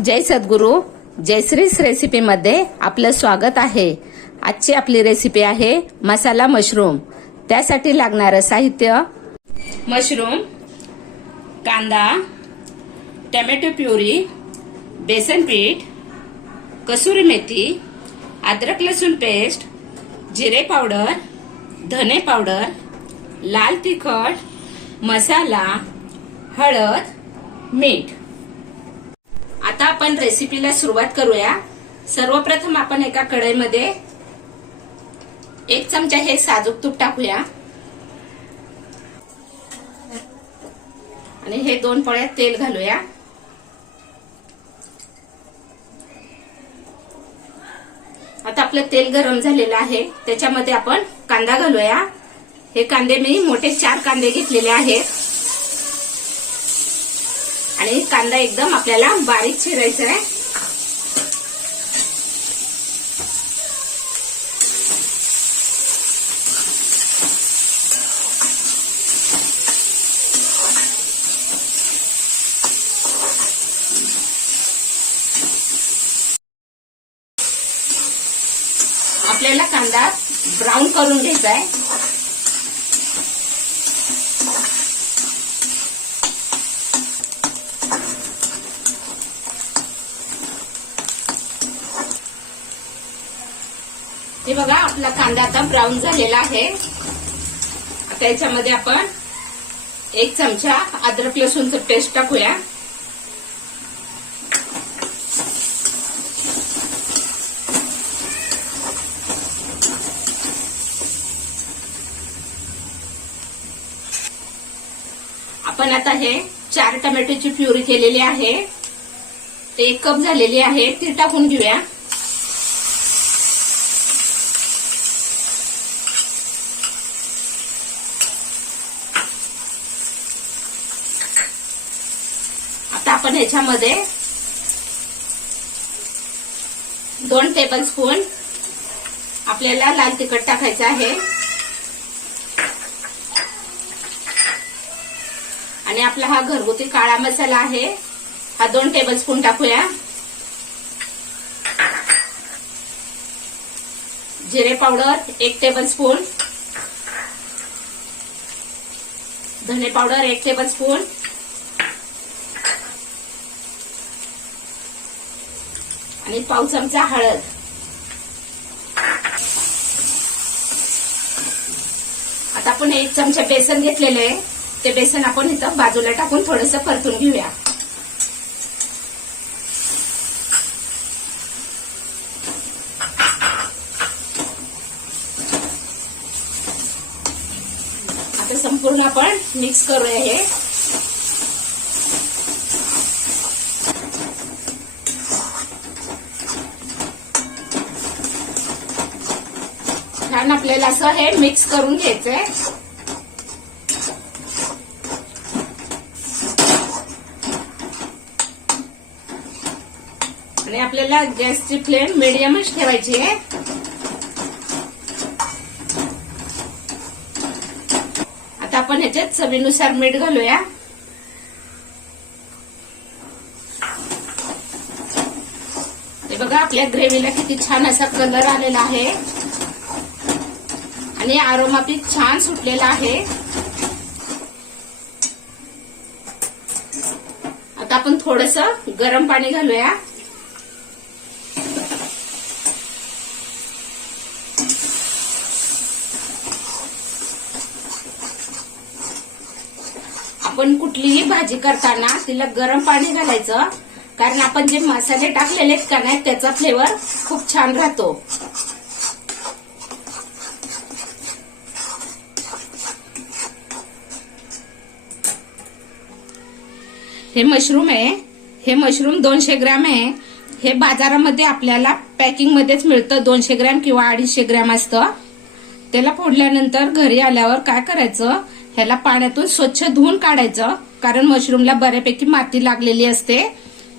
जय सद्गुरू. जयश्रीस रेसिपीमध्ये आपलं स्वागत आहे. आजची आपली रेसिपी आहे मसाला मशरूम. त्यासाठी लागणारं साहित्य: मशरूम, कांदा, टोमॅटो प्युरी, बेसन पीठ, कसुरी मेथी, अद्रक लसूण पेस्ट, जिरे पावडर, धने पावडर, लाल तिखट, मसाला, हळद, मीठ. आता आपण रेसिपीला सुरुवात करूया. सर्वप्रथम आपण एका कढईमध्ये 1 चमचा हे साजूक तूप टाकूया आणि हे 2 पळ्या तेल घालूया. आता आपलं तेल गरम झालेलं आहे. त्याच्यामध्ये आपण कांदा घालूया. हे कांदे मी मोठे 4 कांदे घेतलेले आहेत आणि कांदा एकदम आपल्याला बारीक चिरायचा आहे. आपल्याला कांदा ब्राऊन करून घ्यायचा आहे. हे बघा, आपला कांदा आता ब्राऊन झालेला आहे. आता याच्यामध्ये आपण 1 चमचा अद्रक लसूणचं पेस्ट टाकूया. आपण आता हे 4 टोमॅटोची प्युरी केलेली आहे, ते 1 कप झालेली आहे, ती टाकून घेऊया. आता आपण ह्याच्यामध्ये 2 टेबलस्पून आपल्याला लाल तिखट टाकायचं आहे आणि आपला हा घरगुती काळा मसाला आहे, हा 2 टेबलस्पून टाकूया. जिरे पावडर 1 टेबलस्पून, धने पावडर 1 टेबलस्पून, आणि पाव चमचा हळद. आता आपण 1 चमचा बेसन घेतलेले आहे, ते बेसन आपण इथं बाजूला टाकून थोडंसं परतून घेऊया. आता संपूर्ण आपण मिक्स करूया. हे छान आपल्याला असं हे मिक्स करून घ्यायचंय. आणि आपल्याला गॅसची फ्लेम मिडियमच ठेवायची आहे. आता आपण ह्याच्यात चवीनुसार मीठ घालूया. हे बघा, आपल्या ग्रेव्हीला किती छान असा कलर आलेला आहे आणि अरोमा पण छान सुटलेला आहे. आता आपण थोडंसं गरम पाणी घालूया. आपण कुठलीही भाजी करताना तिला गरम पाणी घालायचं, कारण आपण जे मसाले टाकलेले आहेत का नाही, त्याचा फ्लेवर खूप छान राहतो. हे मशरूम आहे, हे मशरूम 200 ग्रॅम आहे. हे बाजारामध्ये आपल्याला पॅकिंग मध्येच मिळतं. 200 ग्रॅम किंवा 250 ग्रॅम असतं. त्याला फोडल्यानंतर घरी आल्यावर काय करायचं, ह्याला पाण्यातून स्वच्छ धुवून काढायचं, कारण मशरूमला बऱ्यापैकी माती लागलेली असते,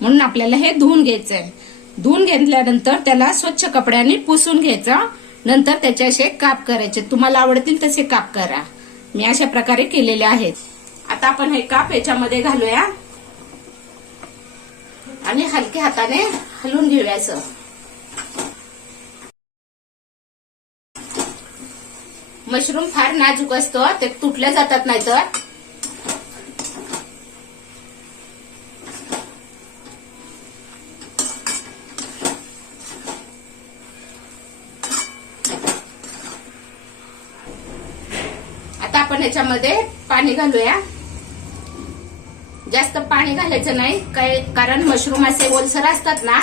म्हणून आपल्याला हे धुवून घ्यायचंय. धुवून घेतल्यानंतर त्याला स्वच्छ कपड्याने पुसून घ्यायचं. नंतर त्याचे असे काप करायचे. तुम्हाला आवडतील तसे काप करा. मी अशा प्रकारे केलेले आहेत. आता आपण हे काप याच्यामध्ये घालूया. आणि हलक्या हाताने हलवून घेऊयाचं. मशरूम फार नाजूक असतो, ते तुटल्या जातात नाही तर. आता आपण याच्यामध्ये पाणी घालूया. जास्त पाणी घालायचं नाही कारण मशरूम असे ओलसर असतात ना.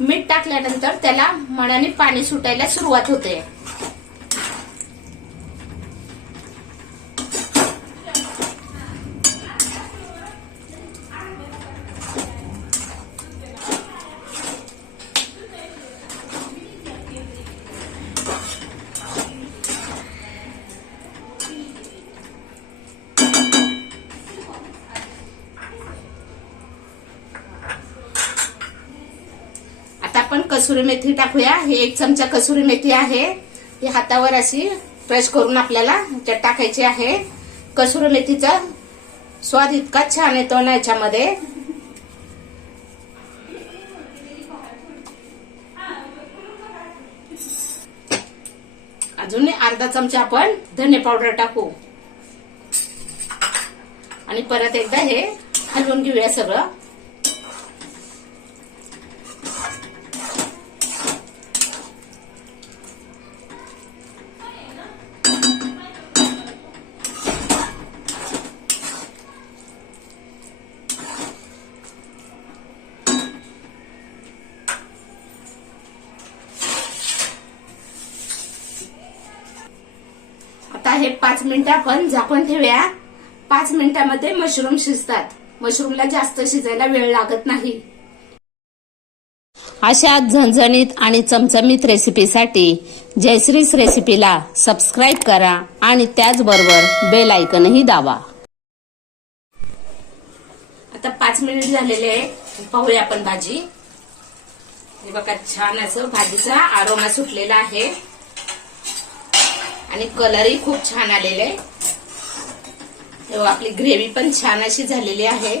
मीठ टाकल्यानंतर त्याला मनाने पाणी सुटायला सुरुवात होते. आपण कसुरी मेथी टाकूया. हे 1 चमचा कसुरी मेथी आहे. ही हातावर अशी क्रश करून आपल्याला त्यात टाकायची आहे. कसुरी मेथीचा स्वाद इतका छान येतो ना याच्यामध्ये. अजून अर्धा चमचा आपण धने पावडर टाकू आणि परत एकदा हे हलवून घेऊया सगळं. आता हे 5 मिनिटं आपण झाकून ठेवूया. 5 मिनिटांमध्ये मशरूम शिजतात. मशरूमला जास्त शिजायला वेळ लागत नाही. अशा झणझणीत आणि चमचमीत रेसिपीसाठी जयश्रीस रेसिपीला सबस्क्राईब करा आणि त्याचबरोबर बेल आयकॉनही दाबा. आता 5 मिनिट झालेले आहे. पाहूया आपण भाजी. हे बघा छान असं भाजीचा आरोमा सुटलेला आहे आणि कलरही खूप छान आलेला आहे. आपली ग्रेव्ही पण छान अशी झालेली आहे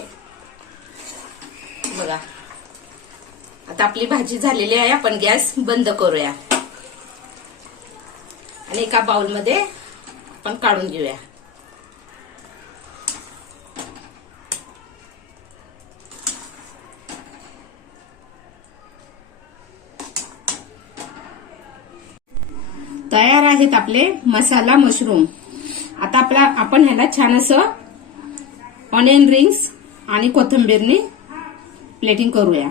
बघा. आता आपली भाजी झालेली आहे. आपण गॅस बंद करूया आणि एका बाउलमध्ये आपण काढून घेऊया. तयार आहेत आपले मसाला मशरूम. आता आपण ह्याला छान असं ऑनियन रिंग्स आणि कोथिंबीरनी प्लेटिंग करूया.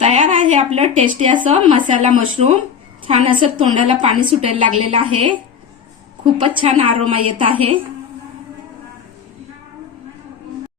तयार आहे आपलं टेस्टी असं मसाला मशरूम. छान असं तोंडाला पाणी सुटायला लागलेलं आहे. खूपच छान आरोमा येत आहे.